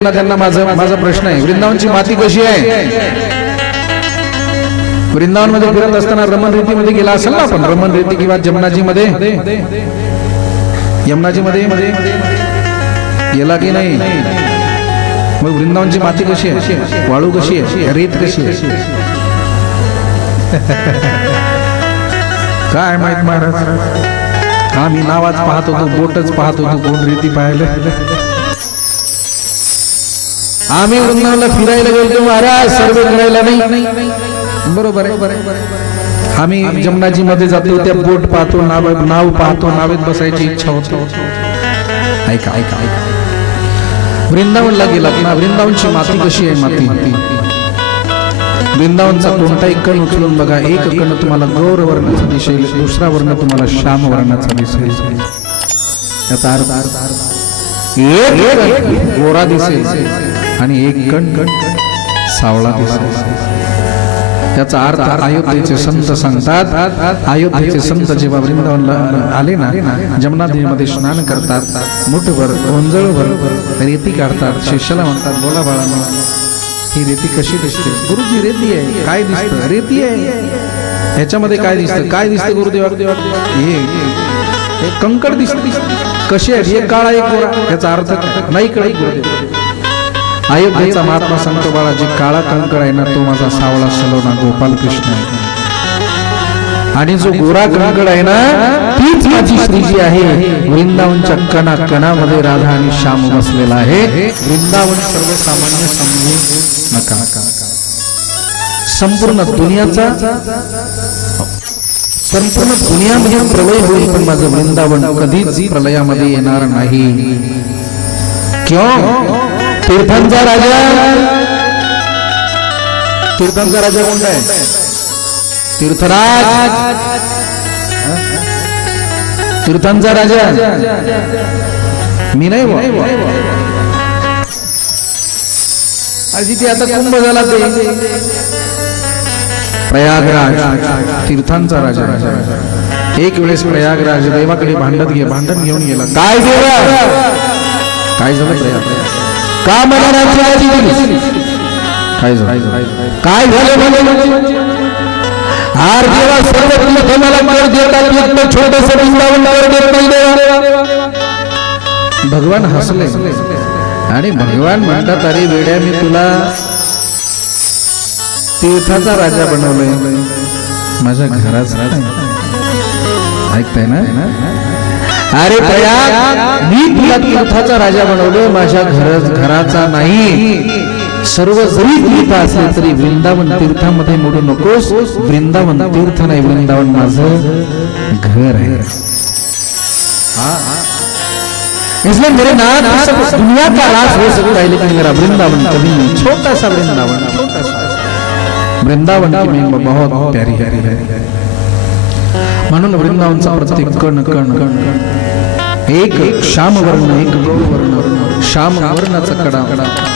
त्यांना माझा प्रश्न आहे, वृंदावनची माती कशी आहे? वृंदावन मध्ये फिरत असताना रमण रीतीमध्ये गेला असेल ना आपण, रमण रीती किंवा यमुनाजी मध्ये गेला की नाही? मग वृंदावनची माती कशी आहे? वाळू कशी आहे? रेत कशी आहे? काय माहित महाराज, हा मी नावाच पाहत होतो, बोटच पाहत होतो, कोण रीती पाहिलं. आम्ही वृंदावनला फिरायला गेलो महाराज, सर्वे करायला नाही. बरोबर आहे. आम्ही जमनाजी मध्ये जातो, त्या बोट पाहतो, नाव पाहतो, नावेत बसायची इच्छा होतो. ऐका ऐका ऐका, वृंदावनला गेलात ना, वृंदावनची माती कशी आहे? माती वृंदावनचा कोणताही कण उचलून बघा, एक कण तुम्हाला गौर वर्णाचा दिसेल, दुसरा वर्ण तुम्हाला श्याम वर्णाचा दिसेल. याचा अर्थ एक गोरा दिसेल आणि एक कण सावळा दिसेल. याचा अर्थ अयोध्येचे संत सांगतात, अयोध्येचे संत जेव्हा वृंदावनला आले ना, जमुना नदीमध्ये स्नान करतात, मुठभर ओंजळभर रेती काढतात, शिष्याला म्हणतात, बोला बाळांनो, ही रेती कशी दिसते? गुरुजी रेती आहे. काय दिसतं? रेती आहे. ह्याच्यामध्ये काय दिसतं? काय दिसतं गुरुदेवा? हे कंकड दिसते. कशी आहे? एक काळा एक गोरा. याचा अर्थ नाही कळत गुरुदेव. अयोध्येचा महात्मा सांगतो, बाळा, जे काळा कंकड आहे ना, तो माझा सावळा सलोना गोपाल कृष्ण आहे, आणि जो गोरा कंकड आहे ना, तीच माझी श्रीजी आहे. वृंदावनच्या कणा कणामध्ये राधा आणि श्याम बसलेला आहे. वृंदावन सर्वसामान्य समजू नका. संपूर्ण दुनियामध्ये प्रलय होईल, पण माझं वृंदावन कधीच प्रलयामध्ये येणार नाही. क्यों? तीर्थांचा राजा कोणता आहे? तीर्थराज. तीर्थांचा राजा मी नाही. जिथे आता कुंभ झाला ते प्रयागराज, तीर्थांचा राजा. एक वेळेस प्रयागराज देवाकडे भांडण घेऊन गेला. काय देवा, काय झालं प्रयागराज? का मला राज्याची दिली? काय झालं? काय झालं? हार देवा, सर्व तीर्थ मला कर देतात, एक छोटस वृंदावन कर देत नाही देवा. भगवान हसले आणि भगवान म्हणतात, अरे वेड्या, मी तुला तीर्थाचा राजा बनवलंय, माझ्या घराचा. ऐकताय ना? अरे प्रयाग, मी तुला तीर्थाचा राजा बनवलं, माझ्या घराचा नाही. सर्व जरी तीर्थ असले तरी वृंदावन तीर्थामध्ये मोडू नकोस. वृंदावन तीर्थ नाही, वृंदावन माझं घर आहे. इसलिए मेरे नाथ, दुनिया का राज हो सकता है, लेकिन मेरा वृंदावन कभी नहीं. छोटा सा वृंदावन, छोटा सा वृंदावन की महिमा बहुत प्यारी है. म्हणून वृंदावनचा प्रत्येक कण कण एक श्याम वर्ण, एक गौर वर्ण. श्याम वर्णाचा कडा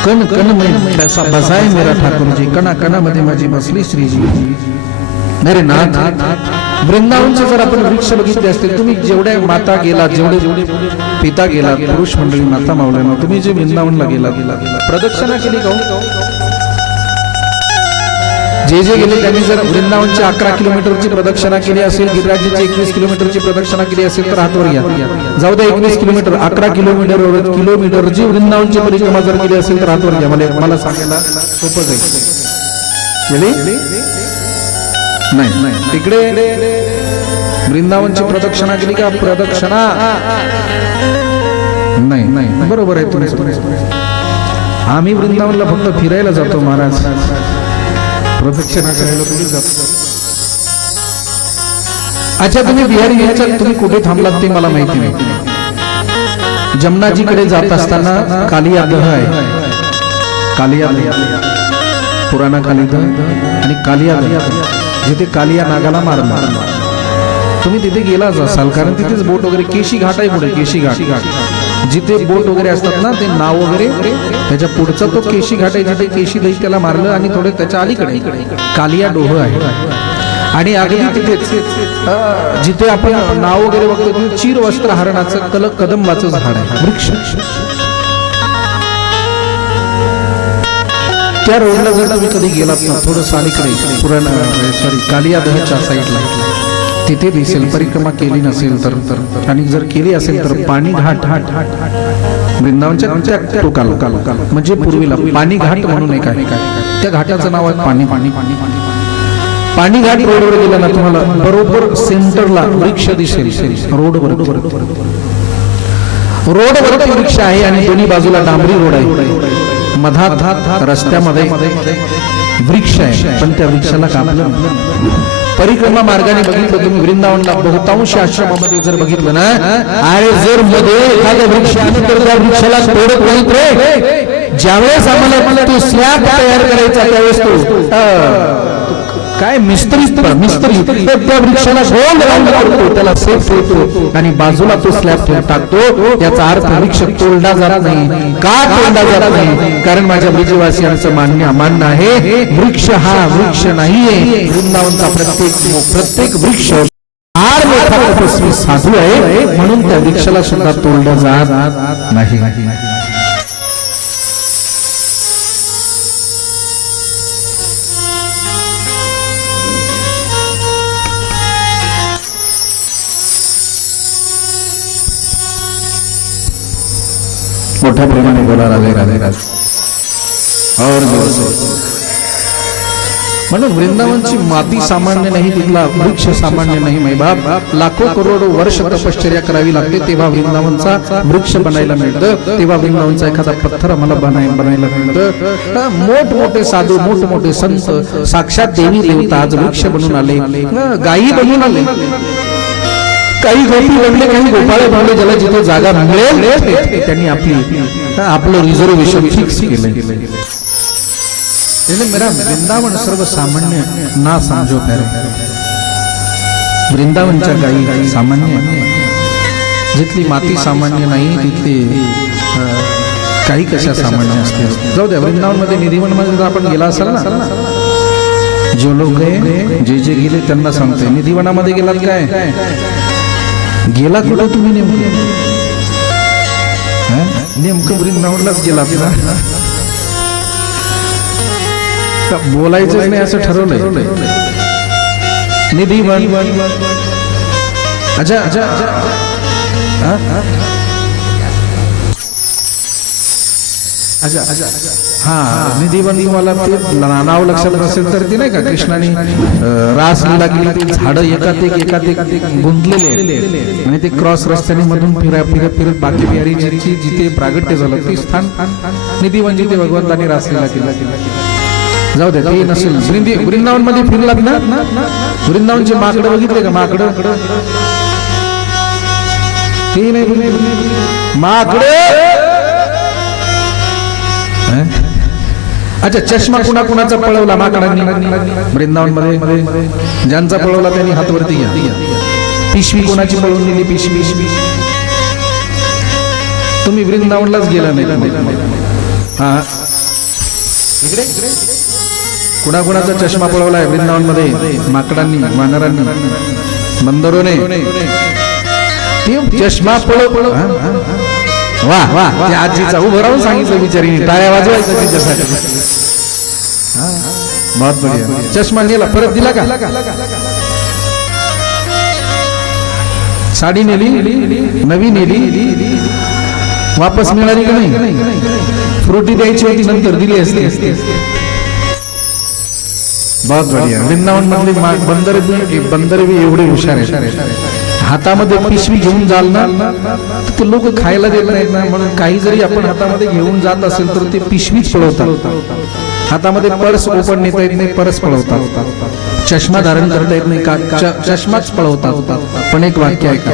कण कण में ऐसा बसाय मेरा ठाकूरजी, कणा कणामध्ये माझी बसली श्रीजी. मेरे नाथ, वृंदावनचे जर आपण वृक्ष बघितले असतील, तुम्ही जेवढ्या माता गेला, जेवढे पिता गेला, पुरुष मंडळी, माता मावळ्यांना, तुम्ही जे वृंदावनला गेला, प्रदक्षिणा केली का? जे गेले त्यांनी जर वृंदावनची 11 किलोमीटरची प्रदक्षिणा केली असेल, गिरिराजीची 21 किलोमीटरची प्रदक्षिणा केली असेल, तर हातवर घ्या. जाऊ द्या, 21 किलोमीटर, 11 किलोमीटरची वृंदावनची परिक्रमा जर केली असेल तर हातवर घ्या. मला सांगायला सोपं जाईल. नाही, तिकडे वृंदावनची प्रदक्षिणा केली का? प्रदक्षिणा नाही. बरोबर आहे तुम्ही. आम्ही वृंदावनला फक्त फिरायला जातो महाराज, प्रदक्षिणा करायला तुम्ही जातो. अच्छा, तुम्ही बिहारी घ्यायचा, तुम्ही कुठे थांबलात ते मला माहिती नाही. जमनाजीकडे जात असताना कालिया दह आहे, कालिया पुराणा कालिदह आणि कालिया दह, जिथे कालिया नागाला मारला. तुम्ही तिथे गेलाच असाल, कारण तिथेच बोट वगैरे, केशी घाट आहे पुढे, केशी घाट, जिथे बोट वगैरे असतात ना, ते नाव वगैरे, त्याच्या पुढचा तो केशी घाट आहे, जिथे केशी त्याला मारलं, आणि थोडे त्याच्या अलीकडे कालिया डोह आहे. आणि अगदी तिथेच जिथे आपण नाव वगैरे बघतो, चीर वस्त्र हरणाचं कदंबाचं झाड आहे, वृक्ष. त्या रोडला जर तुम्ही कधी गेलात ना थोडं अलीकडे पुराण कालियादहच्या साईडला तिथे दिसेल, परिक्रमा केली नसेल तर आणि जर केली असेल तर पाणी घाट वृंदावनच्या टोकाला म्हणजे पूर्वीला पाणी घाट म्हणून एक आहे, त्या घाटाचं नाव आहे पाणी पाणी पाणी पाणी घाट. रोडवर गेला ना तुम्हाला बरोबर सेंटरला वृक्ष दिसेल, रोडवर वृक्ष आहे आणि दोन्ही बाजूला डांबरी रोड आहे, मधात रस्त्यामध्ये वृक्ष आहे, पण त्या वृक्षाला कापलं. परिक्रमा मार्गाने बघितलं तुम्ही वृंदावनला बहुतांश आश्रमामध्ये जर बघितलं ना, अरे जर मध्ये एखादं वृक्ष आहे तर त्या वृक्षाला तोडत नाहीत रे. ज्यावेळेस आम्हाला तो स्लॅब तयार करायचा त्यावेळेस तो काय मिस्त्री त्या वृक्षाला गोल राऊंड करतो, त्याला सेफ ठेवतो आणि बाजूला तो स्लॅब टाकतो. याचा अर्थ वृक्ष तोडला जात नाही. का तोडला जात नाही? कारण माझ्या ब्रिजवासियांचं मान्य आहे वृक्ष हा वृक्ष नाहीये. वृंदावनचा प्रत्येक वृक्ष फार मोठा तपस्वी साधू आहे, म्हणून त्या वृक्षाला सुद्धा तोडलं जात नाही. मोठ्या प्रेमाने बोला राधे राधे राधे. और म्हणून वृंदावनची माती सामान्य नाही, तिथला वृक्ष सामान्य नाही. मैबाप लाखो करोडो वर्ष तपश्चर्या करावी लागते तेव्हा वृंदावनचा वृक्ष बनायला मिळतं, तेव्हा वृंदावनचा एखादा पत्थर आम्हाला बनायला मिळतं. मोठमोठे साधू मोठमोठे संत साक्षात देवी देवता आज वृक्ष बनून आले, गायी बनून आले, काही गोपी बनले, काही गोपाळे बनले. ज्याला जिथे जागा मिळेल त्यांनी आपलं रिझर्वेशन फिक्स केलं. मेरा वृंदावन सर्वसामान्य ना समझो प्यारे. वृंदावनच्या गायी सामान्य, जिथली माती सामान्य नाही तिथली काही कशा सामान्य असते. जाऊ द्या, वृंदावन मध्ये निधिवन मध्ये जर आपण गेला असाल ना, जे लोक जे गेले त्यांना सांगतोय निधिवनामध्ये गेलात काय, गेला कुठं तुम्ही नेमकं वृंदावनलाच गेला ना. बोलायचं नाही असं ठरवलंय. निधिवन अच्छा अच्छा अच्छा हा निधिवन तुम्हाला ते नाव लक्षात नसेल तर ते नाही का कृष्णाने रासलीला केली, ते झाडं एकात एक गुंतलेले आणि ते क्रॉस रस्त्याने मधून फिरत बाकी बिहारी जिथे प्रागट्य झालं ते स्थान निधिवन, जिथे भगवंतांनी रासलीला केला. जाऊ दे, ते नसेल. वृंदावन मध्ये फिरलात ना, वृंदावनचे माकडं बघितले का? माकडं ते नाही माकडं. अच्छा, चष्मा कुणाचा पळवला माकडांनी वृंदावन मध्ये? ज्यांचा पळवला त्यांनी हातवरती घ्या. पिशवी कोणाची पळवून नेली? पिशवी. तुम्ही वृंदावनलाच गेला नाही. हा, इकडे कुणाचा चष्मा पळवलाय वृंदावन मध्ये? माकडांनी, वानरांनी, बंदरोने ते चष्मा पळव. वाह वाह, त्या आजीचा उभं राहून सांगितलं बिचारीने, टाळ्या वाजवायचं तिच्यासाठी. बहुत बढिया. चष्मा नेला, परत दिला का? साडी नेली, नवी नेली, वापस मिळाली का नाही? फ्रुटी द्यायची होती, नंतर दिली असते. बहुत बढिया. वृंदावन मधले बंदर भी एवढे हुशार आहेत. हातामध्ये पिशवी घेऊन जाल ना तर लोक खायला देत नाहीत ना, म्हणून काही जरी आपण हातामध्ये घेऊन जात असेल तर ते पिशवीच पळवतात. हातामध्ये पर्स ओपन नेता येत नाही, पर्स पळवतात. चष्मा धारण करता येत नाही, चष्माच पळवतात. पण एक वाक्य आहे का,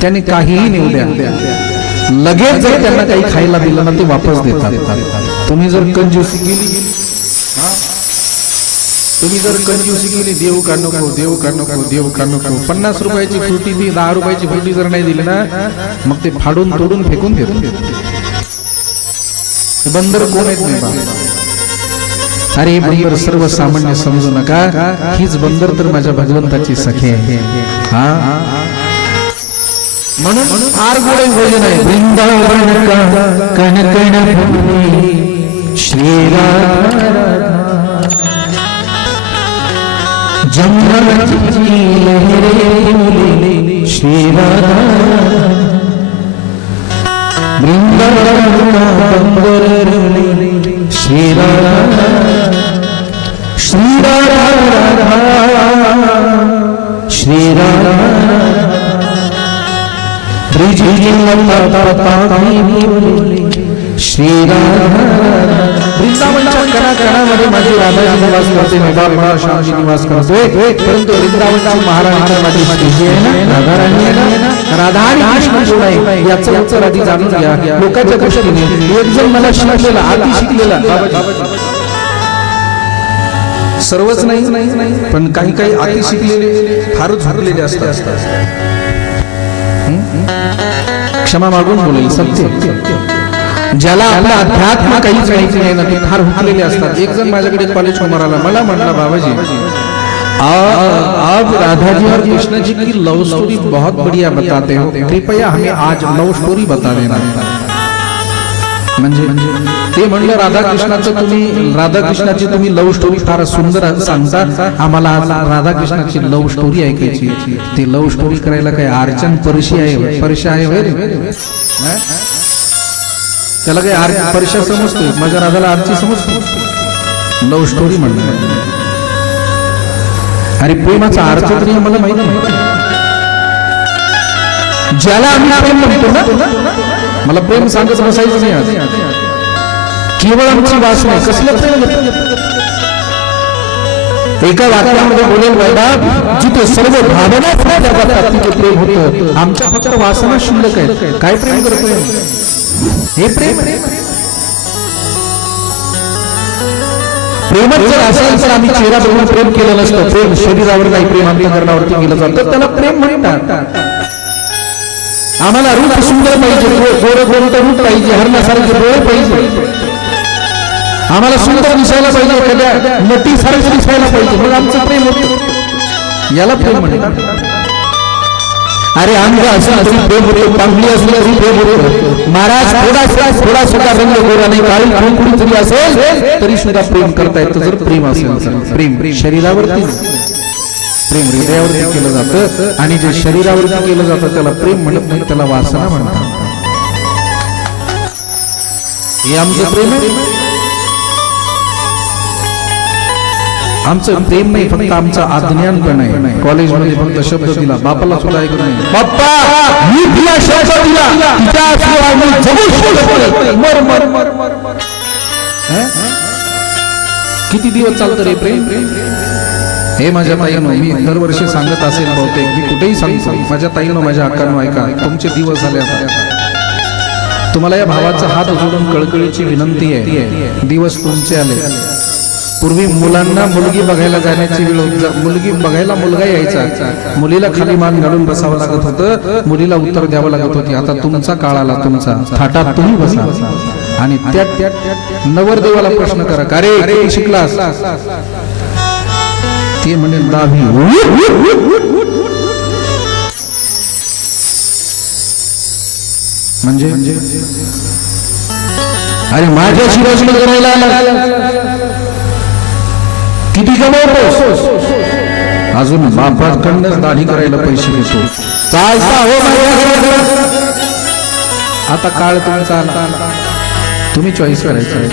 त्याने काहीही नेऊ द्या, लगेच जर त्यांना काही खायला दिलं ना ते वापस देतात. तुम्ही जर कंजूसी केली, देऊ का नको, देऊ का नको, देऊ का नको, 50 रुपयाची फ्रुटी दी, 10 रुपयाची फ्रुटी जर नाही दिली ना मग ते फाडून तोडून फेकून देतो. बंदर कोण आहेत नाही. अरे बंदर सर्वसामान्य समजू नका, हीच बंदर तर माझ्या भगवंताची सखी आहे. हा, म्हणून फार गोडे भोजन आहे. वृंदावन का कण कण भूमी श्रीराम जमुनाची लहरे बोले श्री राधा वृंदावन बंदर रले श्री राधा श्री राधा श्री राधा ब्रिज बोले श्री राधा वृंदावनच्या कणाकणामध्ये माझी राधा निवास करते मेघा श्यामजी निवास करते परंतु वृंदावनची महाराणी माझी स्थिती आहे ना राधा राणी आहे ना राधा आणि कृष्ण जोड आहे याचं उत्तर आधी जाणून घ्या लोकांच्या दृष्टीने एक जण मला शिकलेला आधी शिकलेला सर्वच नाही पण काही काही आधी शिकलेले फारच झुकलेले असतात क्षमा मागून बोलेल सत्य ज्याला आपला अध्यात्म काहीच माहिती नाही ना ते फार हुकलेले असतात एक जण माझ्याकडे कॉलेज समोर आला मला म्हणला बाबाजी आप राधा जी और कृष्ण जी की लव स्टोरी बहुत बढ़िया बताते हो कृपया हमें आज लव स्टोरी बता देना म्हणजे ते म्हणलं राधा कृष्णाची तुम्ही लव स्टोरी फार सुंदर सांगता आम्हाला राधा कृष्णाची लव स्टोरी ऐकायची ती लव स्टोरी करायला काय अर्चन परशी आहे होय त्याला काही परीक्षा समजतोय माझ्या राधाला आरची समजतो लव्ह स्टोरी म्हणणं अरे प्रेमाचा अर्थ तरी आम्हाला माहित नाही ज्याला आम्ही प्रेम म्हणतो ना मला प्रेम सांगत बसायचं नाही आज केवळ आमची वासना कसलं प्रेम एका वाक्यामध्ये बोलेल बाबा जिथे सर्व भावना तिथे प्रेम होतं आमच्या फक्त वासना शिल्लक आहे काय प्रेम करतोय हे प्रेम प्रेमच जर असेल तर आम्ही चेहरा बघून प्रेम केलं नसतं प्रेम शरीरावर नाही प्रेम अंतःकरणावरती केलं जातं त्याला प्रेम म्हणतात आम्हाला रूप सुंदर पाहिजे गोरं रूप पाहिजे हरणासारखे डोळे पाहिजे आम्हाला सुंदर दिसायला पाहिजे एखाद्या नटीसारखं दिसायला पाहिजे मग आमचं प्रेम होतं याला प्रेम म्हणतात अरे अंग असं तरी प्रेम होते पांगली असली तरी प्रेम होते महाराज थोडा सुद्धा रंग गोरा नाही काळी कुंकुळी तरी असेल तरी सुद्धा प्रेम करता येतं जर प्रेम असेल प्रेम शरीरावरती प्रेम हृदयावरती केलं जातं आणि जे शरीरावरती केलं जातं त्याला प्रेम म्हणत नाही त्याला वासना म्हणतात हे आमचं प्रेम आहे आमचं प्रेम नाही फक्त आमचं अज्ञानपण आहे कॉलेजमध्ये फक्त शब्द दिला बापाला सुद्धा ऐकत नाही बाप्पा मी तिला शब्द दिला तिच्याशिवाय मी जगू शकत मर मर मर मर किती दिवस चालतं रे प्रेम हे माझ्या ताईनं मी दरवर्षी सांगत असेल बहुतेक मी कुठेही सांगतो माझ्या ताईनं माझ्या अक्कानं ऐका तुमचे दिवस झाले आता तुम्हाला या भावाचा हात जोडून कळकळीची विनंती आहे दिवस तुमचे आले पूर्वी मुलांना मुलगी बघायला जाण्याची वेळ मुलगी बघायला मुलगा यायचा मुलीला खाली मान घालून बसावं लागत होतं मुलीला उत्तर द्यावं लागत होती आता तुमचा काळ आला तुमचा थाटात तुम्ही बसा आणि त्यात नवरदेवाला प्रश्न करा का रे किती शिकलास ते म्हणेल 10वी म्हणजे अरे माझ्याशी लग्न करायला किती कमवतोस अजून बापाकडनंच दाढी करायला पैसे घेतो चालता हो आता काळ तुमचा तुम्ही चॉईस करायचं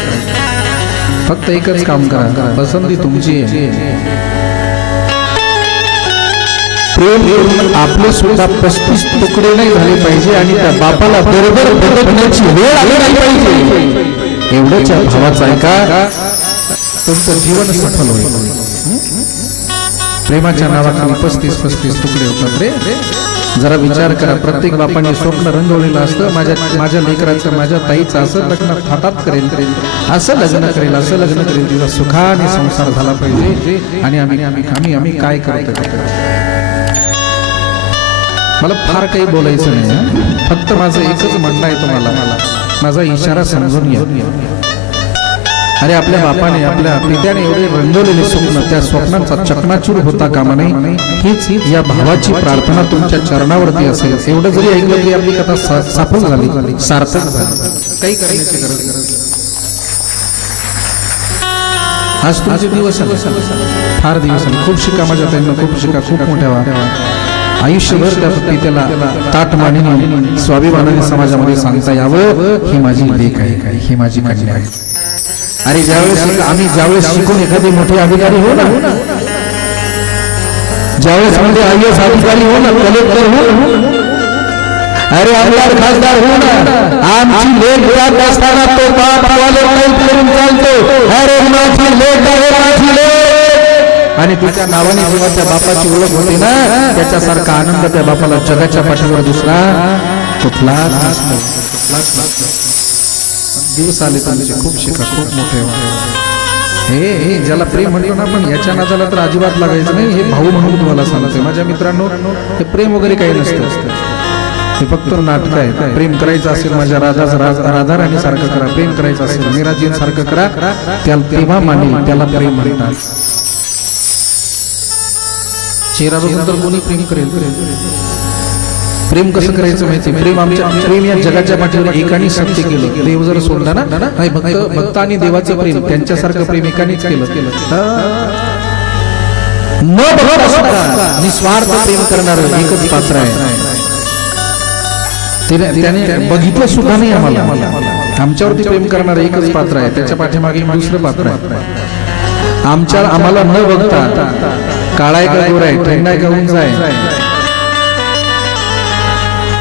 फक्त एकच काम करा पसंती तुमची आहे प्रेम आपले सुद्धा 35 तुकडे नाही झाले पाहिजे आणि त्या बापाला बरोबर बदलण्याची वेळ आली नाही पाहिजे एवढंच भावाचं ऐका तुमचं जीवन सफल होईल प्रेमाच्या नावाखाली 35 तुकडे होतात रे जरा विचार करा प्रत्येक बापाने स्वप्न रंगवलेलं असतं माझ्या लेकराचं माझ्या ताईचं असं लग्न थाटात करेल असं लग्न करेल तिचा सुखाने संसार झाला पाहिजे आणि आम्ही काय करतो मला फार काही बोलायचं नाही फक्त माझं एकच म्हणणं आहे तुम्हाला माझा इशारा समजून घ्या अरे आपल्या बापाने आपल्या पित्याने एवढे रंगवलेले स्वप्न त्या स्वप्नांचा चकनाचूर होता कामा नाही हीच या भावाची प्रार्थना तुमच्या चरणावरती असेल एवढं जरी ऐकलं तरी आपली कथा सफल झाली सार्थक झाली काही करण्याची गरज आज तुमचे दिवस आले, फार दिवस आले. खूप शिका माझ्या त्यांना, खूप शिका, खूप मोठ्या व्हा. आयुष्यभर त्या पित्याला ताट मांडीने स्वाभिमानाने समाजामध्ये सांगता यावं, ही माझी लेक आहे, ही माझी कन्या आहे. अरे ज्यावेळेस शिकून एखादे मोठे अधिकारी हो ना, ज्यावेळेस म्हणजे IAS अधिकारी हो ना, कलेक्टर हो, अरे आमदार खासदार हो ना, आमची लेक जात असताना तो बापवाले करून चालतो, अरे माझी लेक आहे, माझी लेक. आणि तिच्या नावाने जेव्हा त्या बापाची ओळख होते ना, त्याच्यासारखा आनंद त्या बापाला जगाच्या पाठीवर दुसरा कुठलाच नसतो. दिवस आले तुमचे, खूप शिका, खूप मोठे व्हा. हे ज्याला प्रेम म्हणतो ना, पण याच्या नादाला तर अजिबात लागायचं नाही. हे भाऊ म्हणून तुम्हाला सांगते माझ्या मित्रांनो, हे प्रेम वगैरे काही नसतं, हे फक्त नाटक आहे. प्रेम करायचं असेल माझ्या राधा राणी सारखं करा, प्रेम करायचं असेल मीराजी सारखं करा, त्याला तेव्हा मानेल, त्याला प्रेम म्हणतात. चेहरा बघून तर कोणी प्रेम करेल? प्रेम कसं करायचं माहिती? प्रेम या जगाच्या पाठीवर एकाने सत्य केलं. देव जर सोडला ना, नाही भक्त आणि देवाचं प्रेम, त्यांच्यासारखं प्रेम एकानेच केलं. न बघता सुद्धा निस्वार्थ प्रेम करणार एकच पात्र आहे. त्याने बघितलं सुद्धा नाही आम्हाला, आमच्यावरती प्रेम करणार एकच पात्र आहे, त्याच्या पाठीमागे दुसरं पात्र आहे. आम्हाला न बघता काळा आहे का गोरा आहे, ट्रेंड आहे का उंच आहे,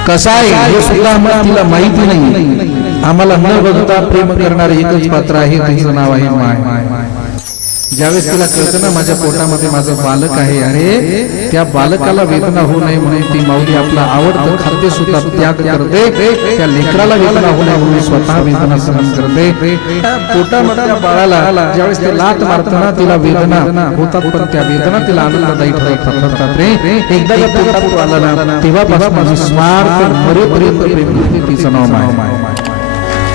कसा आहे हे सुद्धा आम्हाला तिला माहिती नाही. आम्हाला न बघता प्रेम करणार एकच पात्र आहे, त्याचं नाव आहे माय. ज्यावेळेस तिला कळतं ना माझ्या पोटामध्ये माझं बालक आहे, अरे त्या बालकाला वेदना होऊ नये म्हणून ती माऊली आपला आवडतं खाद्य सुद्धा त्याग करते, त्या लेकराला वेदना होऊ नये म्हणून स्वतः वेदना सहन करते. पोटामधल्या बाळाला ज्यावेळेस ते लात मारतं ना, तिला वेदना होतात, पण त्या वेदना तिला आनंददायी ठरतात रे. एकदा का पोटात आला ना, तेव्हापासून माझी स्वार्थ मरेपर्यंत प्रेम, तिचं नाव माय.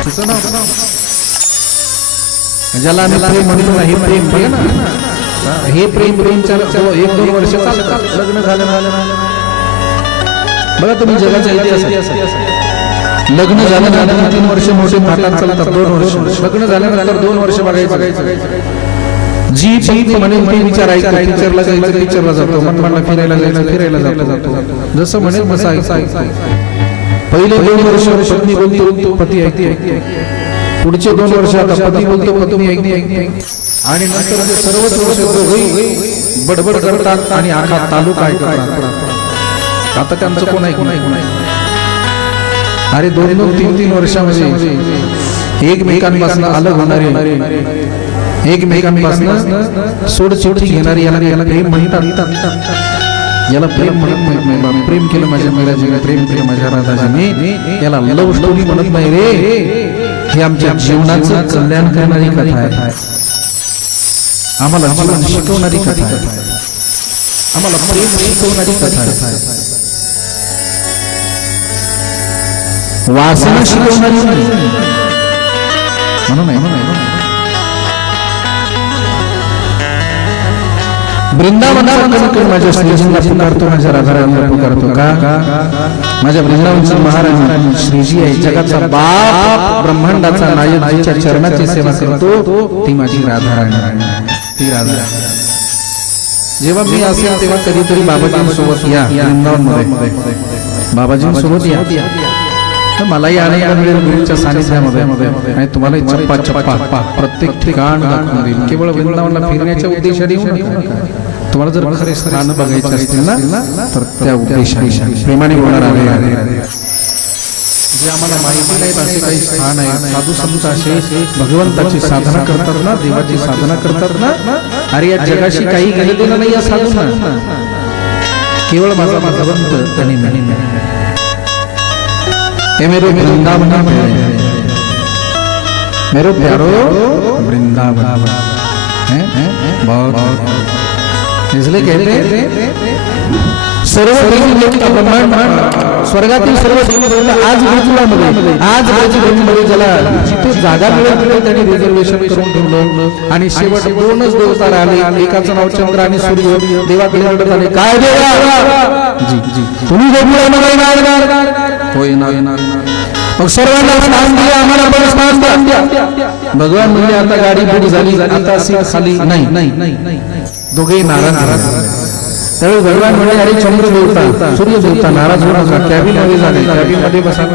तिचं नाव ज्याला आम्ही प्रेम म्हणतो ना, हे प्रेम बघा ना, हे प्रेम 1-2 वर्ष चालतात, लग्न झालं बघा तुम्ही जगाच्या इतिहासात. लग्न झाल्यानंतर 3 वर्ष मोठे नाटक चालतात, 2 वर्ष लग्न झाल्यानंतर 2 वर्ष बघायचं. जी म्हणेल ती विचारायचं, टीचरला जायचं टीचरला जातो, मनमाडला फिरायला जायचं फिरायला जातो, जसं म्हणेल तसं ऐकायचं. पहिले 2 वर्ष पत्नी बोलतो, पती ऐकते, पुढचे 2 वर्ष आता पती बोलतो, पत्नी ऐकते, आणि नंतर सर्वच वर्ष दोघेही बडबड करतात आणि आखा तालुका ऐकतात. आता त्यांचं कोण ऐकून अरे 2-3 वर्षामध्ये एकमेकांपासून अलग होणारे, एकमेकांपासून सोडचिठ्ठी घेणारी याला प्रेम म्हणतात. याला प्रेम म्हणत नाही. प्रेम केलं माझ्या मीराजीने, प्रेम केलं माझ्या राधाजीने, याला लव्ह स्टोरी म्हणत नाही रे. हे आमच्या जीवनाचं कल्याण करणारी कथा आहे, आम्हाला जीवन शिकवणारी कथा आहे, आम्हाला प्रेम शिकवणारी कथा आहे, वासना शिकवणारी म्हणून वृंदावनात माझ्या श्रीजींना पुकारतो, माझ्या राधाराणीला पुकारतो का? माझ्या वृंदावनची महाराणी श्रीजी आहे, जगाचा बाप, ब्रह्मांडाचा नायक, जिच्या चरणाची सेवा करतो ती माझी राधाराणी, ती राधाराणी. जेव्हा मी असेल तेव्हा कधीतरी बाबाजींसोबत या वृंदावनमध्ये, बाबाजींसोबत या, मलाही आनंद मिळेल गुरुच्या सानिध्यामध्ये, आणि तुम्हाला चप्पा चप्पा प्रत्येक ठिकाण दाखवून देईल. केवळ वृंदावनला फिरण्याच्या उद्देशाने येऊ नका. तुम्हाला जर खरे स्थान बघायचे असतील ना, तर त्या उद्देशाने प्रेमाने बोलणार आहे. जे आम्हाला माहिती नाहीत असे काही स्थान आहे, साधू संत असे भगवंताची साधना करतात ना, देवाची साधना करतात ना, अरे या जगाशी काही घेणं देणं नाही या साधूंना, केवळ माझा भगवंत आणि मी. ये मेरे वृंदावन मेरे प्यारो वृंदावन है बहुत, इसलिए कहते हैं सर्व ब्रह्मांड स्वर्गातील सर्व आज ब्रजमध्ये, आज ब्रजमध्ये ज्याला जिथे जागा मिळेल त्यांनी रिझर्वेशन करून ठेवलं. आणि शेवट 2च देवता राहिले, एकाचं नाव चंद्र आणि सूर्य. देवाकडे रडत आले, काय देवा जी जी तुम्ही होय येणार, मग सर्वांना स्थान द्या, आम्हाला पण स्थान द्या. भगवान म्हणजे आता गाडी बुक झाली आता सीट खाली नाही दोघे नाराज त्यावेळी भगवान म्हणजे अरे चंद्र देवता सूर्य देवता नाराज होऊ नका कॅबिन मध्ये झाले कॅबिन मध्ये बसा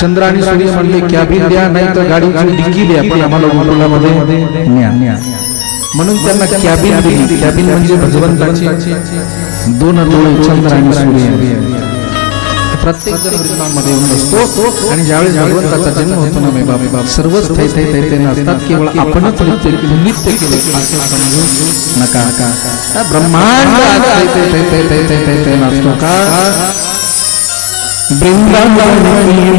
चंद्र आणि सूर्य म्हणले कॅबिन द्या नाही तर गाडीची डिक्की द्या पण आम्हाला गोकुळामध्ये न्या म्हणून त्यांना कॅबिन दिली कॅबिन म्हणजे भगवंताची दोन डोळे चंद्र आणि सूर्य प्रत्येक जण वृंदावनामध्ये येऊन बसतो आणि ज्यावेळेस भगवंताचा जन्म होतो ना बाबा सर्वच थैथे नसतात केवळ आपणच नित्य केले असे समजू नका ब्रह्मांड थैथे नसतो का वृंदावन